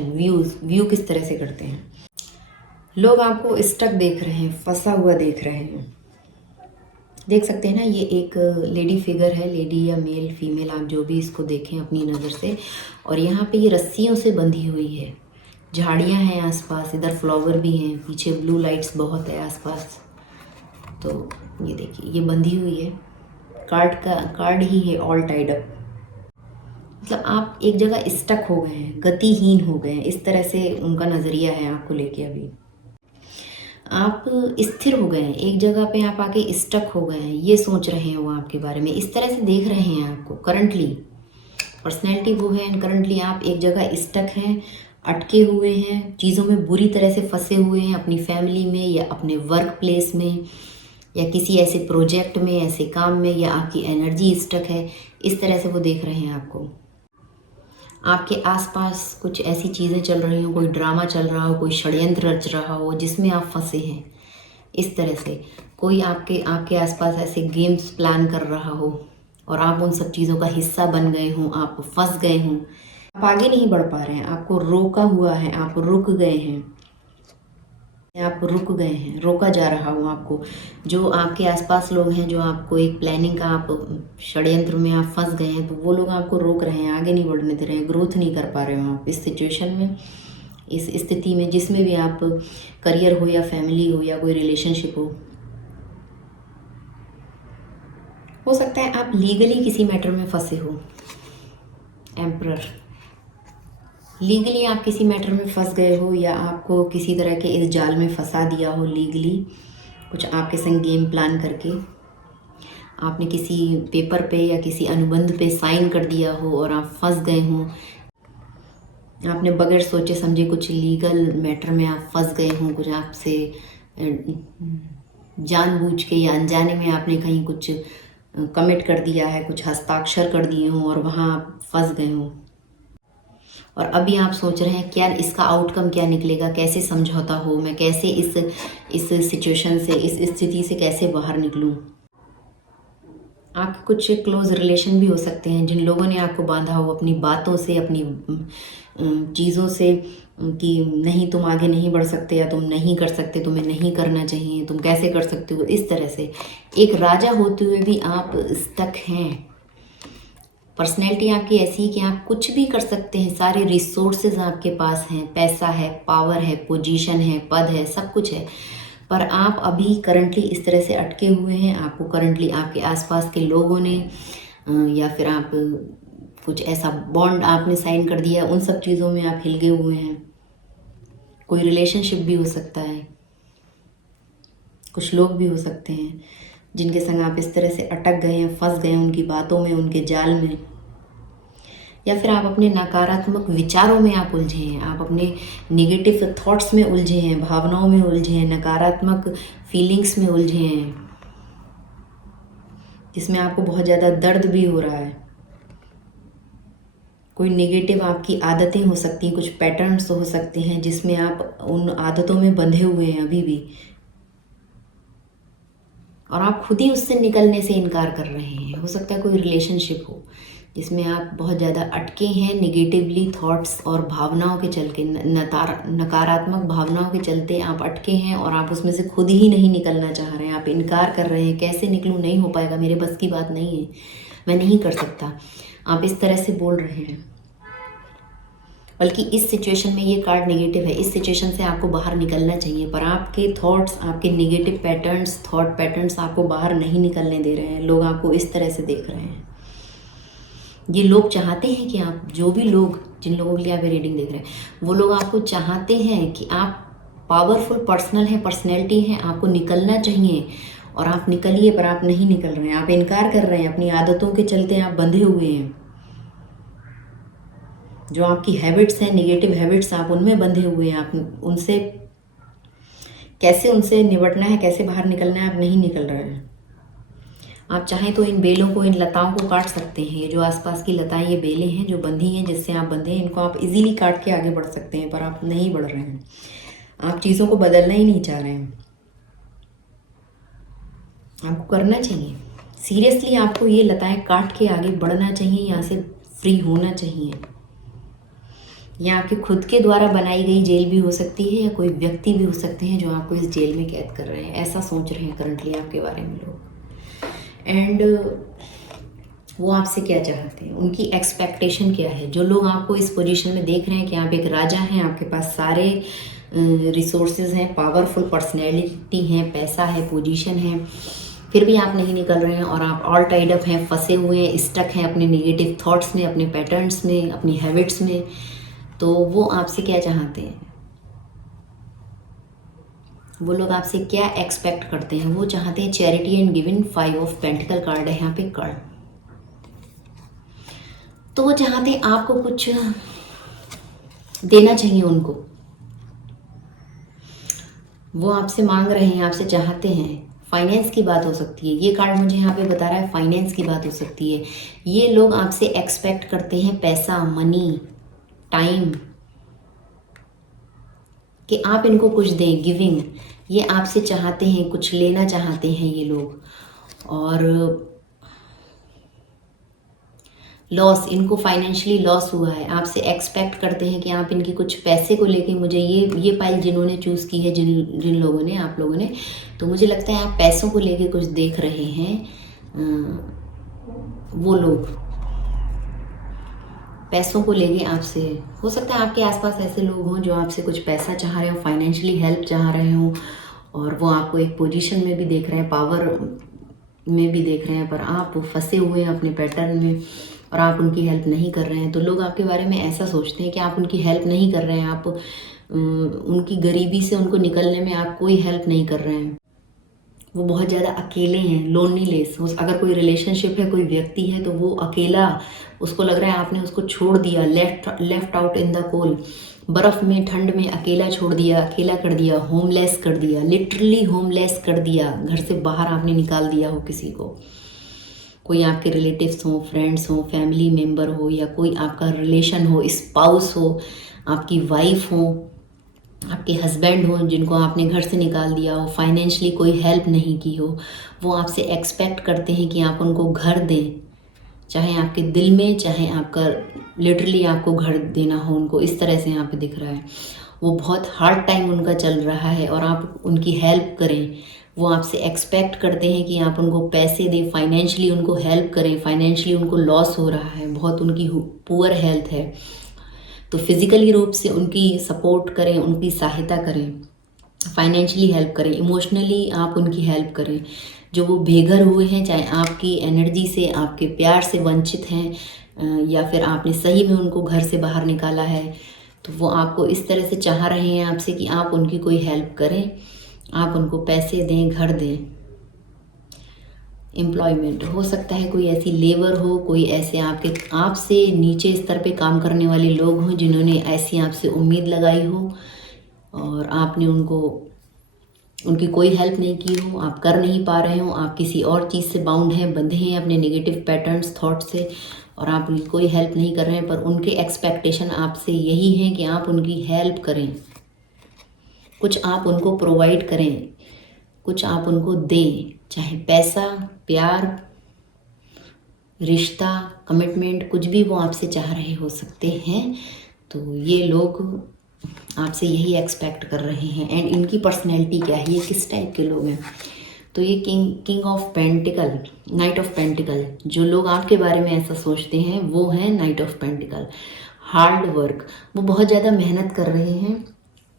व्यू किस तरह से करते हैं। लोग आपको स्टक देख रहे हैं, फंसा हुआ देख रहे हैं। देख सकते हैं ना, ये एक लेडी फिगर है, लेडी या मेल फीमेल आप जो भी इसको देखें अपनी नज़र से। और यहाँ पे ये रस्सियों से बंधी हुई है, झाड़ियाँ हैं आसपास, इधर फ्लावर भी हैं, पीछे ब्लू लाइट्स बहुत है आसपास। तो ये देखिए ये बंधी हुई है, कार्ड ही है ऑल टाइड अप। मतलब आप एक जगह स्टक हो गए हैं, गतिहीन हो गए हैं, इस तरह से उनका नज़रिया है आपको लेके। अभी आप स्थिर हो गए हैं, एक जगह पे आप आके स्टक हो गए हैं, ये सोच रहे हैं वो आपके बारे में, इस तरह से देख रहे हैं आपको। करंटली पर्सनैलिटी वो है एंड करंटली आप एक जगह स्टक हैं, अटके हुए हैं, चीज़ों में बुरी तरह से फंसे हुए हैं, अपनी फैमिली में या अपने वर्क प्लेस में या किसी ऐसे प्रोजेक्ट में, ऐसे काम में, या आपकी एनर्जी स्टक है, इस तरह से वो देख रहे हैं आपको। आपके आसपास कुछ ऐसी चीज़ें चल रही हो, कोई ड्रामा चल रहा हो, कोई षड्यंत्र रच रहा हो जिसमें आप फंसे हैं। इस तरह से कोई आपके आसपास ऐसे गेम्स प्लान कर रहा हो और आप उन सब चीज़ों का हिस्सा बन गए हों, आप फंस गए हों, आप आगे नहीं बढ़ पा रहे हैं, आपको रोका हुआ है, आप रुक गए हैं, रोका जा रहा हो आपको। जो आपके आसपास लोग हैं, जो आपको एक प्लानिंग का, आप षड्यंत्र में आप फंस गए हैं, तो वो लोग आपको रोक रहे हैं, आगे नहीं बढ़ने दे रहे हैं, ग्रोथ नहीं कर पा रहे हो आप इस सिचुएशन में, इस स्थिति में, जिसमें भी आप, करियर हो या फैमिली हो या कोई रिलेशनशिप हो सकता है आप लीगली किसी मैटर में फंसे हो। एम्परर, लीगली आप किसी मैटर में फंस गए हो, या आपको किसी तरह के इस जाल में फंसा दिया हो लीगली, कुछ आपके संग गेम प्लान करके आपने किसी पेपर पे या किसी अनुबंध पे साइन कर दिया हो और आप फंस गए हों। आपने बगैर सोचे समझे कुछ लीगल मैटर में आप फंस गए हों, कुछ आपसे जानबूझ के या अनजाने में आपने कहीं कुछ कमिट कर दिया है, कुछ हस्ताक्षर कर दिए हों और वहाँ आप फंस गए हों। और अभी आप सोच रहे हैं क्या इसका आउटकम क्या निकलेगा, कैसे समझौता हो, मैं कैसे इस सिचुएशन से, इस स्थिति से कैसे बाहर निकलूं। आपके कुछ क्लोज रिलेशन भी हो सकते हैं जिन लोगों ने आपको बांधा हो अपनी बातों से, अपनी चीज़ों से, कि नहीं तुम आगे नहीं बढ़ सकते, या तुम नहीं कर सकते, तुम्हें नहीं करना चाहिए, तुम कैसे कर सकते हो, इस तरह से। एक राजा होते हुए भी आप स्टक हैं। पर्सनैलिटी आपकी ऐसी है कि आप कुछ भी कर सकते हैं, सारे रिसोर्सेज आपके पास हैं, पैसा है, पावर है, पोजीशन है, पद है, सब कुछ है, पर आप अभी करंटली इस तरह से अटके हुए हैं। आपको करंटली आपके आसपास के लोगों ने या फिर आप कुछ ऐसा बॉन्ड आपने साइन कर दिया, उन सब चीज़ों में आप हिलगे हुए हैं। कोई रिलेशनशिप भी हो सकता है, कुछ लोग भी हो सकते हैं जिनके संग आप इस तरह से अटक गए हैं, फंस गए हैं उनकी बातों में, उनके जाल में, या फिर आप अपने नकारात्मक विचारों में आप उलझे हैं, आप अपने नेगेटिव थॉट्स में उलझे हैं, भावनाओं में उलझे हैं, नकारात्मक फीलिंग्स में उलझे हैं, जिसमें आपको बहुत ज़्यादा दर्द भी हो रहा है। कोई नेगेटिव आपकी आदतें हो सकती हैं, कुछ पैटर्न्स हो सकते हैं जिसमें आप उन आदतों में बंधे हुए हैं अभी भी, और आप खुद ही उससे निकलने से इनकार कर रहे हैं। हो सकता है कोई रिलेशनशिप हो जिसमें आप बहुत ज़्यादा अटके हैं, नेगेटिवली थॉट्स और भावनाओं के चलते, नकारात्मक भावनाओं के चलते आप अटके हैं, और आप उसमें से खुद ही नहीं निकलना चाह रहे हैं। आप इनकार कर रहे हैं, कैसे निकलूँ, नहीं हो पाएगा, मेरे बस की बात नहीं है, मैं नहीं कर सकता, आप इस तरह से बोल रहे हैं। बल्कि इस सिचुएशन में ये कार्ड नेगेटिव है, इस सिचुएशन से आपको बाहर निकलना चाहिए, पर आपके थॉट्स, आपके नेगेटिव पैटर्न्स, थॉट पैटर्न्स आपको बाहर नहीं निकलने दे रहे हैं। लोग आपको इस तरह से देख रहे हैं। ये लोग चाहते हैं कि आप, जो भी लोग, जिन लोगों के लिए आप रीडिंग देख रहे हैं, वो लोग आपको चाहते हैं कि आप पावरफुल पर्सनल हैं, पर्सनैलिटी हैं, आपको निकलना चाहिए और आप निकलिए, पर आप नहीं निकल रहे हैं। आप इनकार कर रहे हैं, अपनी आदतों के चलते आप बंधे हुए हैं। जो आपकी हैबिट्स हैं, नेगेटिव हैबिट्स, आप उनमें बंधे हुए हैं। आप उनसे कैसे, उनसे निपटना है, कैसे बाहर निकलना है, आप नहीं निकल रहे हैं। आप चाहें तो इन बेलों को, इन लताओं को काट सकते हैं। ये जो आसपास की लताएं, ये बेलें हैं जो बंधी हैं, जिससे आप बंधे हैं, इनको आप इजीली काट के आगे बढ़ सकते हैं, पर आप नहीं बढ़ रहे हैं। आप चीज़ों को बदलना ही नहीं चाह रहे हैं। आपको करना चाहिए, सीरियसली आपको ये लताएं काट के आगे बढ़ना चाहिए, यहाँ से फ्री होना चाहिए। या आपके खुद के द्वारा बनाई गई जेल भी हो सकती है, या कोई व्यक्ति भी हो सकते हैं जो आपको इस जेल में कैद कर रहे हैं। ऐसा सोच रहे हैं करंटली आपके बारे में लोग। एंड वो आपसे क्या चाहते हैं, उनकी एक्सपेक्टेशन क्या है। जो लोग आपको इस पोजीशन में देख रहे हैं कि आप एक राजा हैं, आपके पास सारे रिसोर्सेज हैं, पावरफुल पर्सनैलिटी हैं, पैसा है, पोजीशन है, फिर भी आप नहीं निकल रहे हैं और आप ऑल टाइड अप हैं, फंसे हुए हैं, स्टक हैं अपने नेगेटिव थॉट्स में, अपने पैटर्न्स में, अपनी हैबिट्स में। तो वो आपसे क्या चाहते हैं, वो लोग आपसे क्या एक्सपेक्ट करते हैं। वो चाहते हैं charity and giving, 5 of pentacle card है यहाँ पे कार्ड। तो वो चाहते हैं आपको कुछ देना चाहिए उनको। वो आपसे मांग रहे हैं, आपसे चाहते हैं। फाइनेंस की बात हो सकती है, ये कार्ड मुझे यहाँ पे बता रहा है फाइनेंस की बात हो सकती है। ये लोग आपसे एक्सपेक्ट करते हैं पैसा, मनी, टाइम, कि आप इनको कुछ दें, गिविंग। ये आपसे चाहते हैं, कुछ लेना चाहते हैं ये लोग। और लॉस, इनको फाइनेंशियली लॉस हुआ है, आपसे एक्सपेक्ट करते हैं कि आप इनकी कुछ पैसे को लेके, मुझे ये पाइल जिन्होंने चूज़ की है, जिन लोगों ने, आप लोगों ने, तो मुझे लगता है आप पैसों को लेके कुछ देख रहे हैं। वो लोग पैसों को लेके आपसे, हो सकता है आपके आसपास ऐसे लोग हों जो आपसे कुछ पैसा चाह रहे हो, फाइनेंशियली हेल्प चाह रहे हों, और वो आपको एक पोजीशन में भी देख रहे हैं, पावर में भी देख रहे हैं, पर आप फंसे हुए हैं अपने पैटर्न में और आप उनकी हेल्प नहीं कर रहे हैं। तो लोग आपके बारे में ऐसा सोचते हैं कि आप उनकी हेल्प नहीं कर रहे हैं, आप उनकी गरीबी से उनको निकलने में आप कोई हेल्प नहीं कर रहे हैं। वो बहुत ज़्यादा अकेले हैं, लोनलीनेस। अगर कोई रिलेशनशिप है, कोई व्यक्ति है, तो वो अकेला, उसको लग रहा है आपने उसको छोड़ दिया, left out in the cold, बर्फ़ में, ठंड में अकेला छोड़ दिया, अकेला कर दिया, होमलेस कर दिया, लिटरली होमलेस कर दिया। घर से बाहर आपने निकाल दिया हो किसी को, कोई आपके रिलेटिव्स हो, फ्रेंड्स हो, फैमिली मेम्बर हो, या कोई आपका रिलेशन हो, स्पाउस हो, आपकी वाइफ हो, आपके हस्बैंड हो, जिनको आपने घर से निकाल दिया हो, फाइनेंशियली कोई हेल्प नहीं की हो। वो आपसे एक्सपेक्ट करते हैं कि आप उनको घर दें, चाहे आपके दिल में, चाहे आपका लिटरली आपको घर देना हो उनको। इस तरह से यहाँ पे दिख रहा है वो बहुत हार्ड टाइम उनका चल रहा है और आप उनकी हेल्प करें। वो आपसे एक्सपेक्ट करते हैं कि आप उनको पैसे दें, फाइनेंशियली उनको हेल्प करें। फाइनेंशियली उनको लॉस हो रहा है, बहुत उनकी पुअर हेल्थ है, तो फिज़िकली रूप से उनकी सपोर्ट करें, उनकी सहायता करें, फाइनेंशियली हेल्प करें, इमोशनली आप उनकी हेल्प करें। जो वो बेघर हुए हैं, चाहे आपकी एनर्जी से, आपके प्यार से वंचित हैं, या फिर आपने सही में उनको घर से बाहर निकाला है, तो वो आपको इस तरह से चाह रहे हैं आपसे कि आप उनकी कोई हेल्प करें, आप उनको पैसे दें, घर दें। एम्प्लॉयमेंट हो सकता है, कोई ऐसी लेबर हो, कोई ऐसे आपसे नीचे स्तर पे काम करने वाले लोग हों जिन्होंने ऐसी आपसे उम्मीद लगाई हो और आपने उनकी कोई हेल्प नहीं की हो, आप कर नहीं पा रहे हो, आप किसी और चीज़ से बाउंड हैं, बंधे हैं अपने नेगेटिव पैटर्न्स, थॉट से, और आप उनकी कोई हेल्प नहीं कर रहे हैं। पर उनके एक्सपेक्टेशन आपसे यही है कि आप उनकी हेल्प करें, कुछ आप उनको प्रोवाइड करें, कुछ आप उनको दें, चाहे पैसा, प्यार, रिश्ता, कमिटमेंट, कुछ भी वो आपसे चाह रहे हो सकते हैं। तो ये लोग आपसे यही एक्सपेक्ट कर रहे हैं। एंड इनकी पर्सनैलिटी क्या है, ये किस टाइप के लोग हैं, तो ये king of pentacle, night of pentacle. जो लोग आपके बारे में ऐसा सोचते हैं वो हैं night of pentacle. Hard work, वो बहुत ज़्यादा मेहनत कर रहे हैं,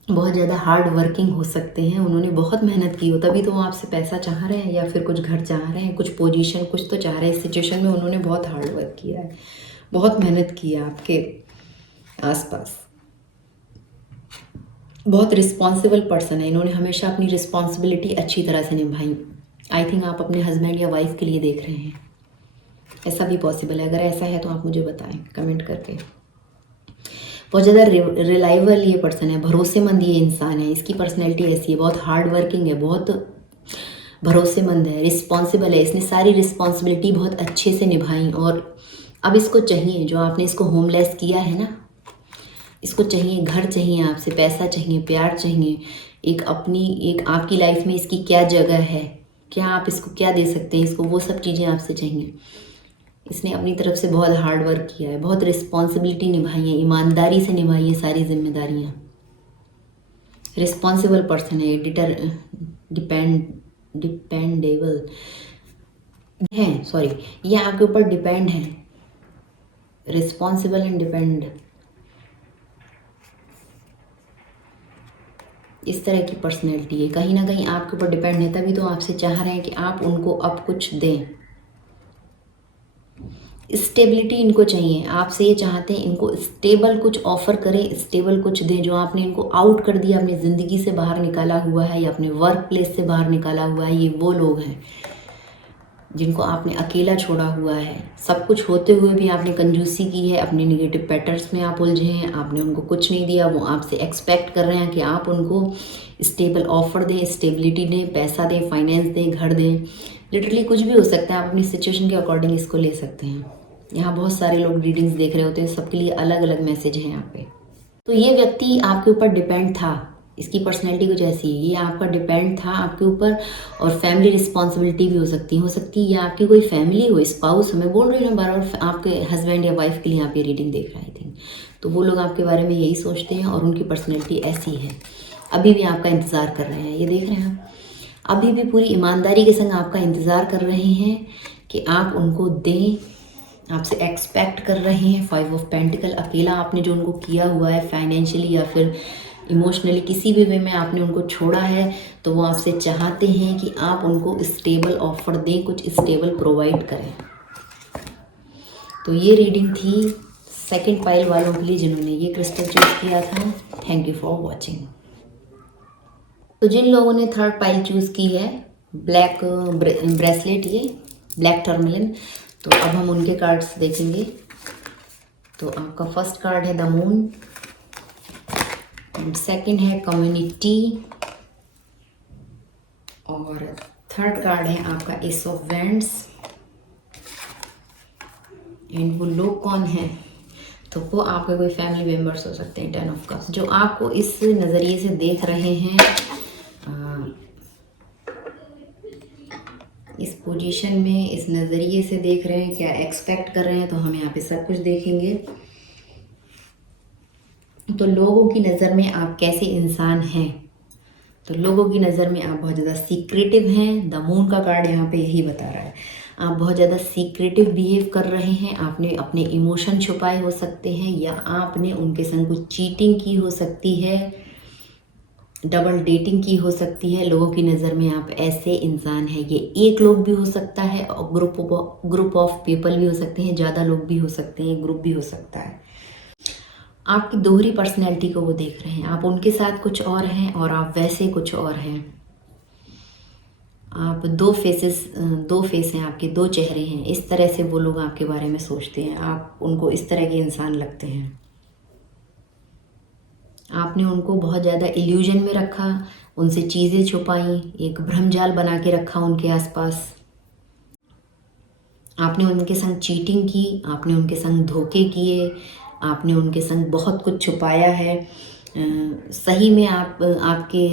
बहुत ज़्यादा हार्ड वर्किंग हो सकते हैं, उन्होंने बहुत मेहनत की हो तभी तो वो आपसे पैसा चाह रहे हैं या फिर कुछ घर चाह रहे हैं, कुछ पोजीशन कुछ तो चाह रहे हैं। इस सिचुएशन में उन्होंने बहुत हार्ड वर्क किया है, बहुत मेहनत की है आपके आसपास। बहुत रिस्पॉन्सिबल पर्सन है, इन्होंने हमेशा अपनी रिस्पॉन्सिबिलिटी अच्छी तरह से निभाई। आई थिंक आप अपने हस्बैंड या वाइफ के लिए देख रहे हैं, ऐसा भी पॉसिबल है। अगर ऐसा है तो आप मुझे बताएं कमेंट करके। बहुत ज़्यादा रिलायबल ये पर्सन है, भरोसेमंद ये इंसान है, इसकी पर्सनैलिटी ऐसी है, बहुत हार्ड वर्किंग है, बहुत भरोसेमंद है, रिस्पॉन्सिबल है, इसने सारी रिस्पॉन्सिबिलिटी बहुत अच्छे से निभाई। और अब इसको चाहिए, जो आपने इसको होमलेस किया है ना, इसको चाहिए घर, चाहिए आपसे पैसा, चाहिए प्यार, चाहिए एक अपनी, एक आपकी लाइफ में इसकी क्या जगह है, क्या आप इसको क्या दे सकते हैं, इसको वो सब चीज़ें आपसे चाहिए। इसने अपनी तरफ से बहुत हार्ड वर्क किया है, बहुत रिस्पॉन्सिबिलिटी निभाई है, ईमानदारी से निभाई है सारी जिम्मेदारियाँ। रिस्पॉन्सिबल पर्सन है, डिपेंडेबल है, सॉरी, ये आपके ऊपर डिपेंड है, रिस्पॉन्सिबल एंड डिपेंड, इस तरह की पर्सनैलिटी है। कहीं ना कहीं आपके ऊपर डिपेंड है, तभी तो आपसे चाह रहे हैं कि आप उनको अब कुछ दें। स्टेबिलिटी इनको चाहिए, आपसे ये चाहते हैं इनको स्टेबल कुछ ऑफर करें, स्टेबल कुछ दें। जो आपने इनको आउट कर दिया, अपनी ज़िंदगी से बाहर निकाला हुआ है या अपने वर्क प्लेस से बाहर निकाला हुआ है, ये वो लोग हैं जिनको आपने अकेला छोड़ा हुआ है। सब कुछ होते हुए भी आपने कंजूसी की है, अपने निगेटिव पैटर्न्स में आप उलझे हैं, आपने उनको कुछ नहीं दिया। वो आपसे एक्सपेक्ट कर रहे हैं कि आप उनको स्टेबल ऑफर दें, स्टेबिलिटी दें, पैसा दें, फाइनेंस दें, घर दें, लिटरली कुछ भी हो सकता है। आप अपनी सिचुएशन के अकॉर्डिंग इसको ले सकते हैं। यहाँ बहुत सारे लोग रीडिंग्स देख रहे होते हैं, सबके लिए अलग अलग मैसेज हैं यहाँ पे। तो ये व्यक्ति आपके ऊपर डिपेंड था, इसकी पर्सनैलिटी कुछ ऐसी है, ये आपका डिपेंड था आपके ऊपर। और फैमिली रिस्पॉन्सिबिलिटी भी हो सकती है या आपकी कोई फैमिली हो, स्पाउस हो, मैं बोल रही हूँ बार बार, आपके हस्बैंड या वाइफ के लिए आप ये रीडिंग देख रहे थे, तो वो लोग आपके बारे में यही सोचते हैं और उनकी पर्सनैलिटी ऐसी है। अभी भी आपका इंतज़ार कर रहे हैं, ये देख रहे हैं आप, अभी भी पूरी ईमानदारी के संग आपका इंतज़ार कर रहे हैं कि आप उनको दें, आपसे एक्सपेक्ट कर रहे हैं। 5 ऑफ पेंटिकल, अकेला आपने जो उनको किया हुआ है फाइनेंशियली या फिर इमोशनली, किसी भी वे में आपने उनको छोड़ा है, तो वो आपसे चाहते हैं कि आप उनको स्टेबल ऑफर दें, कुछ स्टेबल प्रोवाइड करें। तो ये रीडिंग थी सेकंड पाइल वालों के लिए जिन्होंने ये क्रिस्टल चूज़ किया था। Thank you for watching. तो जिन लोगों ने थर्ड पाइल चूज़ की है, ब्लैक ब्रेसलेट, ये ब्लैक टर्मलिन, तो अब हम उनके कार्ड्स देखेंगे। तो आपका फर्स्ट कार्ड है द मून, सेकंड है कम्युनिटी, और थर्ड कार्ड है आपका एस ऑफ वैंड्स। एंड वो लोग कौन है, तो वो आपके कोई फैमिली मेम्बर्स हो सकते हैं। 10 ऑफ कप्स, जो आपको इस नज़रिए से देख रहे हैं, इस पोजीशन में, इस नज़रिए से देख रहे हैं, क्या एक्सपेक्ट कर रहे हैं, तो हम यहाँ पे सब कुछ देखेंगे। तो लोगों की नज़र में आप कैसे इंसान हैं, तो लोगों की नज़र में आप बहुत ज़्यादा सीक्रेटिव हैं। द मून का कार्ड यहाँ पे यही बता रहा है, आप बहुत ज़्यादा सीक्रेटिव बिहेव कर रहे हैं। आपने अपने इमोशन छुपाए हो सकते हैं, या आपने उनके संग कुछ चीटिंग की हो सकती है, डबल डेटिंग की हो सकती है। लोगों की नज़र में आप ऐसे इंसान हैं। ये एक लोग भी हो सकता है और ग्रुप ऑफ पीपल भी हो सकते हैं, ज़्यादा लोग भी हो सकते हैं, ग्रुप भी हो सकता है। आपकी दोहरी पर्सनैलिटी को वो देख रहे हैं, आप उनके साथ कुछ और हैं और आप वैसे कुछ और हैं। आप दो फेस हैं आपके, दो चेहरे हैं, इस तरह से वो लोग आपके बारे में सोचते हैं। आप उनको इस तरह के इंसान लगते हैं। आपने उनको बहुत ज़्यादा इल्यूजन में रखा, उनसे चीज़ें छुपाई, एक भ्रमजाल बना के रखा उनके आसपास। आपने उनके संग चीटिंग की, आपने उनके संग धोखे किए, आपने उनके संग बहुत कुछ छुपाया है। सही में आपके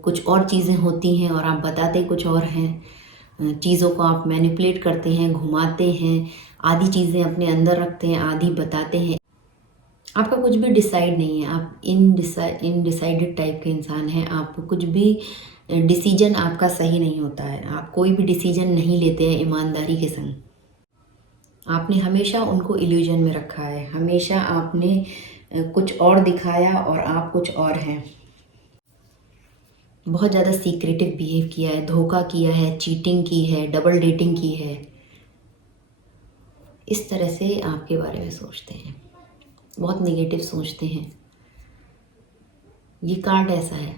कुछ और चीज़ें होती हैं और आप बताते कुछ और हैं। चीज़ों को आप मैनिपुलेट करते हैं, घुमाते हैं, आधी चीज़ें अपने अंदर रखते हैं, आधी बताते हैं। आपका कुछ भी डिसाइड नहीं है, आप इनडिसाइडेड टाइप के इंसान हैं। आप कुछ भी डिसीजन आपका सही नहीं होता है, आप कोई भी डिसीजन नहीं लेते हैं ईमानदारी के संग। आपने हमेशा उनको इल्यूजन में रखा है, हमेशा आपने कुछ और दिखाया और आप कुछ और हैं। बहुत ज़्यादा सीक्रेटिव बिहेव किया है, धोखा किया है, चीटिंग की है, डबल डेटिंग की है। इस तरह से आपके बारे में सोचते हैं, बहुत नेगेटिव सोचते हैं। ये कार्ड ऐसा है,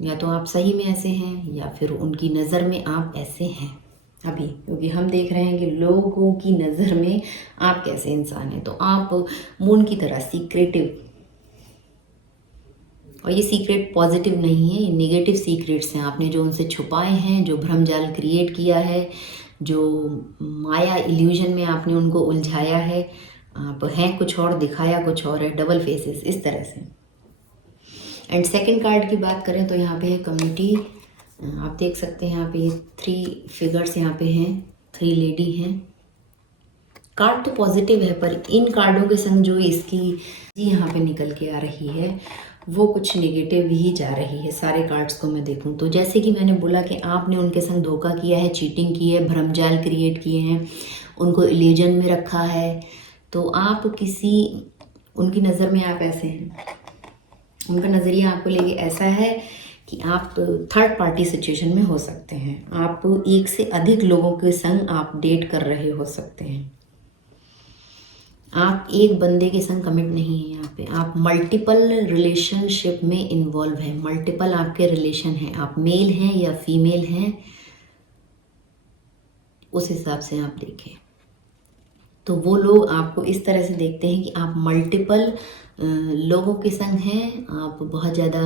या तो आप सही में ऐसे हैं या फिर उनकी नज़र में आप ऐसे हैं अभी, क्योंकि हम देख रहे हैं कि लोगों की नज़र में आप कैसे इंसान हैं। तो आप मून की तरह सीक्रेटिव, और ये सीक्रेट पॉजिटिव नहीं है, ये नेगेटिव सीक्रेट्स हैं आपने जो उनसे छुपाए हैं, जो भ्रमजाल क्रिएट किया है, जो माया इल्यूजन में आपने उनको उलझाया है। आप हैं कुछ और, दिखाया कुछ और है, डबल फेसेस इस तरह से। एंड सेकंड कार्ड की बात करें तो यहाँ पे है कम्युनिटी। आप देख सकते हैं यहाँ पे 3 फिगर्स यहाँ पे हैं, 3 लेडी हैं। कार्ड तो पॉजिटिव है, पर इन कार्डों के संग जो इसकी यहाँ पे निकल के आ रही है वो कुछ नेगेटिव ही जा रही है। सारे कार्ड्स को मैं देखूं तो जैसे कि मैंने बोला कि आपने उनके संग धोखा किया है, चीटिंग की है, भ्रमजाल क्रिएट किए हैं, उनको इल्यूजन में रखा है। तो आप उनकी नज़र में आप ऐसे हैं, उनका नज़रिया आपको लेके ऐसा है कि आप थर्ड पार्टी सिचुएशन में हो सकते हैं। आप एक से अधिक लोगों के संग आप डेट कर रहे हो सकते हैं। आप एक बंदे के संग कमिट नहीं है यहाँ पे, आप मल्टीपल रिलेशनशिप में इन्वॉल्व हैं। मल्टीपल आपके रिलेशन हैं, आप मेल हैं या फीमेल हैं, उस हिसाब से आप देखें तो वो लोग आपको इस तरह से देखते हैं कि आप मल्टीपल लोगों के संग हैं। आप बहुत ज़्यादा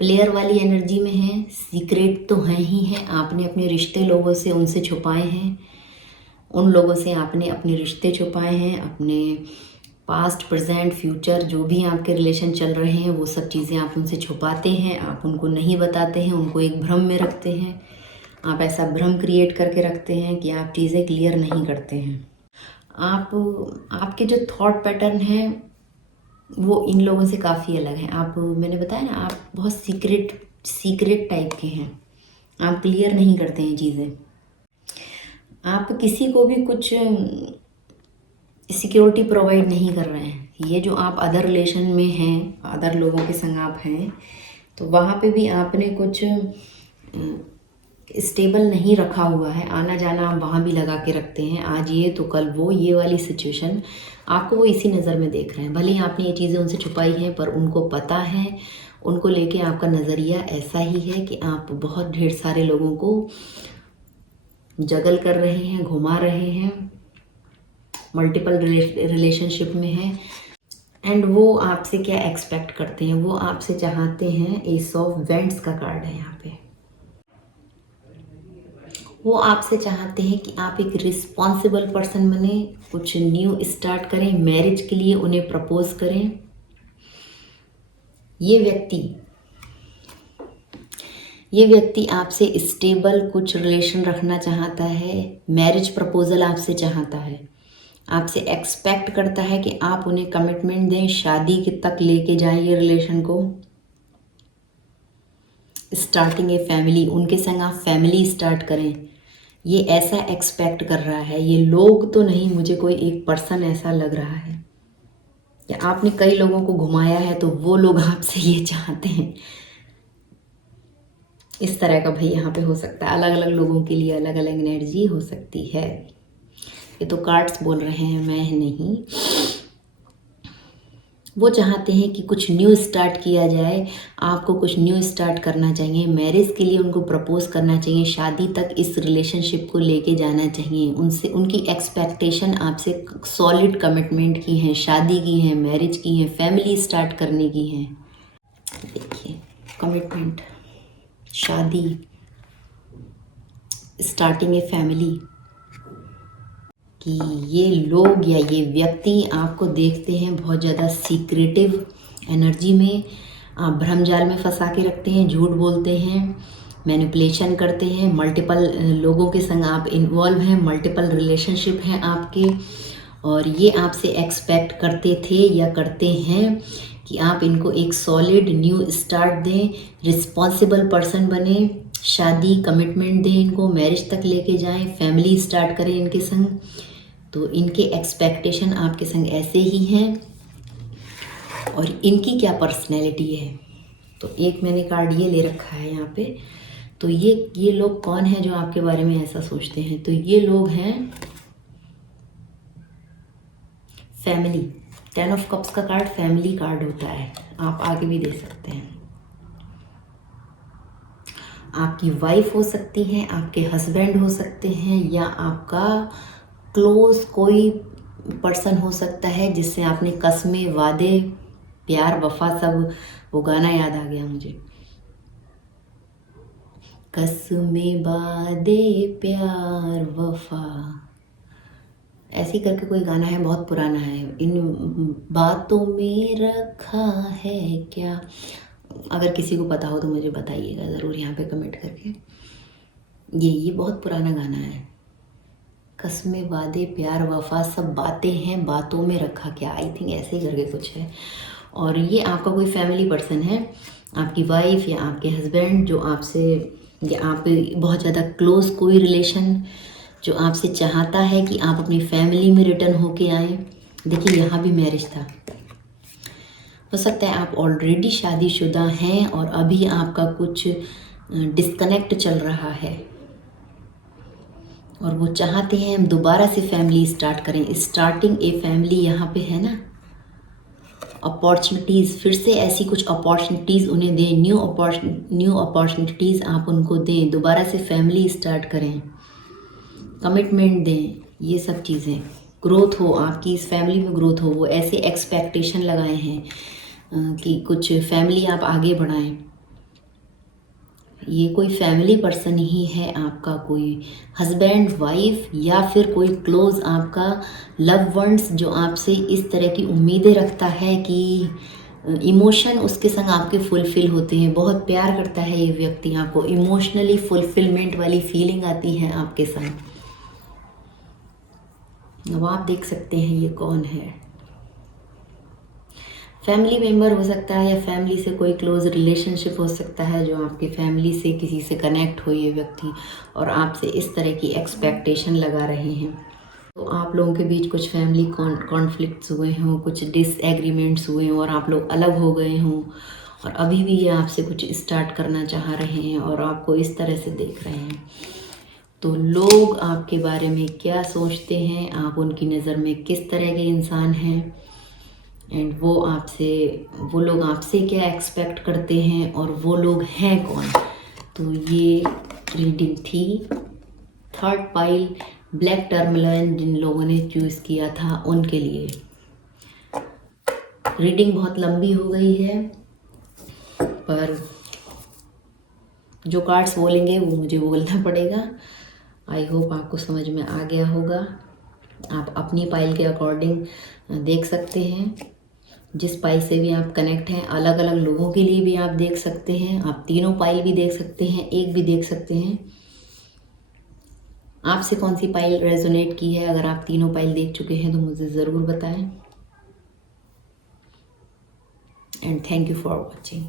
प्लेयर वाली एनर्जी में हैं, सीक्रेट तो हैं ही हैं। आपने अपने रिश्ते लोगों से उनसे छुपाए हैं, उन लोगों से आपने अपने रिश्ते छुपाए हैं, अपने पास्ट प्रेजेंट फ्यूचर जो भी आपके रिलेशन चल रहे हैं वो सब चीज़ें आप उनसे छुपाते हैं, आप उनको नहीं बताते हैं, उनको एक भ्रम में रखते हैं। आप ऐसा भ्रम क्रिएट करके रखते हैं कि आप चीज़ें क्लियर नहीं करते हैं। आपके जो थॉट पैटर्न हैं वो इन लोगों से काफ़ी अलग हैं। मैंने बताया ना, आप बहुत सीक्रेट टाइप के हैं, आप क्लियर नहीं करते हैं चीज़ें। आप किसी को भी कुछ सिक्योरिटी प्रोवाइड नहीं कर रहे हैं। ये जो आप अदर रिलेशन में हैं, अदर लोगों के संग आप हैं, तो वहाँ पे भी आपने कुछ स्टेबल नहीं रखा हुआ है। आना जाना आप वहाँ भी लगा के रखते हैं, आज ये तो कल वो, ये वाली सिचुएशन आपको वो इसी नज़र में देख रहे हैं। भले ही आपने ये चीज़ें उनसे छुपाई हैं, पर उनको पता है, उनको लेके आपका नज़रिया ऐसा ही है कि आप बहुत ढेर सारे लोगों को जगल कर रहे हैं, घुमा रहे हैं, मल्टीपल रिलेशनशिप में हैं। एंड वो आपसे क्या एक्सपेक्ट करते हैं, वो आपसे चाहते हैं, एस ऑफ वेंट्स का कार्ड है यहाँ पे। वो आपसे चाहते हैं कि आप एक रिस्पॉन्सिबल पर्सन बने, कुछ न्यू स्टार्ट करें, मैरिज के लिए उन्हें प्रपोज करें। ये व्यक्ति आपसे स्टेबल कुछ रिलेशन रखना चाहता है, मैरिज प्रपोजल आपसे चाहता है, आपसे एक्सपेक्ट करता है कि आप उन्हें कमिटमेंट दें, शादी के तक लेके जाएं ये रिलेशन को, स्टार्टिंग ए फैमिली, उनके संग आप फैमिली स्टार्ट करें। ये ऐसा एक्सपेक्ट कर रहा है। ये लोग तो नहीं, मुझे कोई एक पर्सन ऐसा लग रहा है कि आपने कई लोगों को घुमाया है तो वो लोग आपसे ये चाहते हैं। इस तरह का भाई यहाँ पे हो सकता है, अलग अलग लोगों के लिए अलग अलग एनर्जी हो सकती है। ये तो कार्ड्स बोल रहे हैं, मैं नहीं। वो चाहते हैं कि कुछ न्यू स्टार्ट किया जाए, आपको कुछ न्यू स्टार्ट करना चाहिए, मैरिज के लिए उनको प्रपोज करना चाहिए, शादी तक इस रिलेशनशिप को लेके जाना चाहिए। उनसे उनकी एक्सपेक्टेशन आपसे सॉलिड कमिटमेंट की है, शादी की है, मैरिज की है, फैमिली स्टार्ट करने की है। देखिए, कमिटमेंट, शादी, स्टार्टिंग ए फैमिली, कि ये लोग या ये व्यक्ति आपको देखते हैं बहुत ज़्यादा सीक्रेटिव एनर्जी में। आप भ्रमजाल में फंसा के रखते हैं, झूठ बोलते हैं, मैनिपुलेशन करते हैं, मल्टीपल लोगों के संग आप इन्वॉल्व हैं, मल्टीपल रिलेशनशिप हैं आपके, और ये आपसे एक्सपेक्ट करते थे या करते हैं कि आप इनको एक सॉलिड न्यू स्टार्ट दें, रिस्पॉन्सिबल पर्सन बने, शादी कमिटमेंट दें, इनको मैरिज तक लेके जाएं, फैमिली स्टार्ट करें इनके संग। तो इनके एक्सपेक्टेशन आपके संग ऐसे ही हैं। और इनकी क्या पर्सनैलिटी है। तो एक मैंने कार्ड ये ले रखा है यहाँ पे। तो ये लोग कौन हैं जो आपके बारे में ऐसा सोचते हैं। तो ये लोग हैं फैमिली। 10 ऑफ कप्स का कार्ड फैमिली कार्ड होता है, आप आगे भी दे सकते हैं। आपकी वाइफ हो सकती हैं, आपके हस्बैंड हो सकते हैं, या आपका क्लोज कोई पर्सन हो सकता है जिससे आपने कस्में, वादे, प्यार, वफा, सब वो गाना याद आ गया मुझे। कस्में, वादे, प्यार, वफा, ऐसे ही करके कोई गाना है, बहुत पुराना है। इन बातों में रखा है क्या। अगर किसी को पता हो तो मुझे बताइएगा ज़रूर यहाँ पे कमेंट करके। ये बहुत पुराना गाना है। कस्में, वादे, प्यार, वफा, सब बातें हैं, बातों में रखा क्या, आई थिंक ऐसे ही करके कुछ है। और ये आपका कोई फैमिली पर्सन है, आपकी वाइफ या आपके हस्बैंड, जो आपसे, या आप बहुत ज़्यादा क्लोज कोई रिलेशन जो आपसे चाहता है कि आप अपनी फैमिली में रिटर्न होके आएँ। देखिए यहाँ भी मैरिज था। हो सकता है आप ऑलरेडी शादीशुदा हैं और अभी आपका कुछ डिस्कनेक्ट चल रहा है और वो चाहते हैं हम दोबारा से फैमिली स्टार्ट करें। स्टार्टिंग ए फैमिली यहाँ पे है ना। अपॉर्चुनिटीज़, फिर से ऐसी कुछ अपॉर्चुनिटीज़ उन्हें दें, न्यू अपॉर्चुनिटीज़ आप उनको दें, दोबारा से फैमिली स्टार्ट करें, कमिटमेंट दें, ये सब चीज़ें। ग्रोथ हो आपकी, इस फैमिली में ग्रोथ हो, वो ऐसे एक्सपेक्टेशन लगाए हैं कि कुछ फैमिली आप आगे बढ़ाएं। ये कोई फैमिली पर्सन ही है आपका, कोई हस्बैंड, वाइफ, या फिर कोई क्लोज आपका लव वंस जो आपसे इस तरह की उम्मीदें रखता है कि इमोशन उसके संग आपके फुलफ़िल होते हैं। बहुत प्यार करता है ये व्यक्ति आपको, इमोशनली फुलफिलमेंट वाली फीलिंग आती है आपके संग। अब आप देख सकते हैं ये कौन है। फैमिली मेम्बर हो सकता है या फैमिली से कोई क्लोज रिलेशनशिप हो सकता है, जो आपकी फैमिली से किसी से कनेक्ट हो ये व्यक्ति और आपसे इस तरह की एक्सपेक्टेशन लगा रहे हैं। तो आप लोगों के बीच कुछ फैमिली कॉन्फ्लिक्ट्स हुए हों, कुछ डिसएग्रीमेंट्स हुए हों और आप लोग अलग हो गए हों, और अभी भी ये आपसे कुछ स्टार्ट करना चाह रहे हैं और आपको इस तरह से देख रहे हैं। तो लोग आपके बारे में क्या सोचते हैं, आप उनकी नज़र में किस तरह के इंसान हैं, एंड वो लोग आपसे क्या एक्सपेक्ट करते हैं, और वो लोग हैं कौन। तो ये रीडिंग थी। थर्ड पाइल ब्लैक टर्मलाइन जिन लोगों ने चूज़ किया था उनके लिए। रीडिंग बहुत लंबी हो गई है, पर जो कार्ड्स बोलेंगे वो मुझे बोलना पड़ेगा। आई होप आपको समझ में आ गया होगा। आप अपनी पाइल के अकॉर्डिंग देख सकते हैं, जिस पाइल से भी आप कनेक्ट हैं। अलग अलग लोगों के लिए भी आप देख सकते हैं, आप तीनों पाइल भी देख सकते हैं, एक भी देख सकते हैं। आपसे कौन सी पाइल रेजोनेट की है, अगर आप तीनों पाइल देख चुके हैं तो मुझे ज़रूर बताएं। And thank you for watching.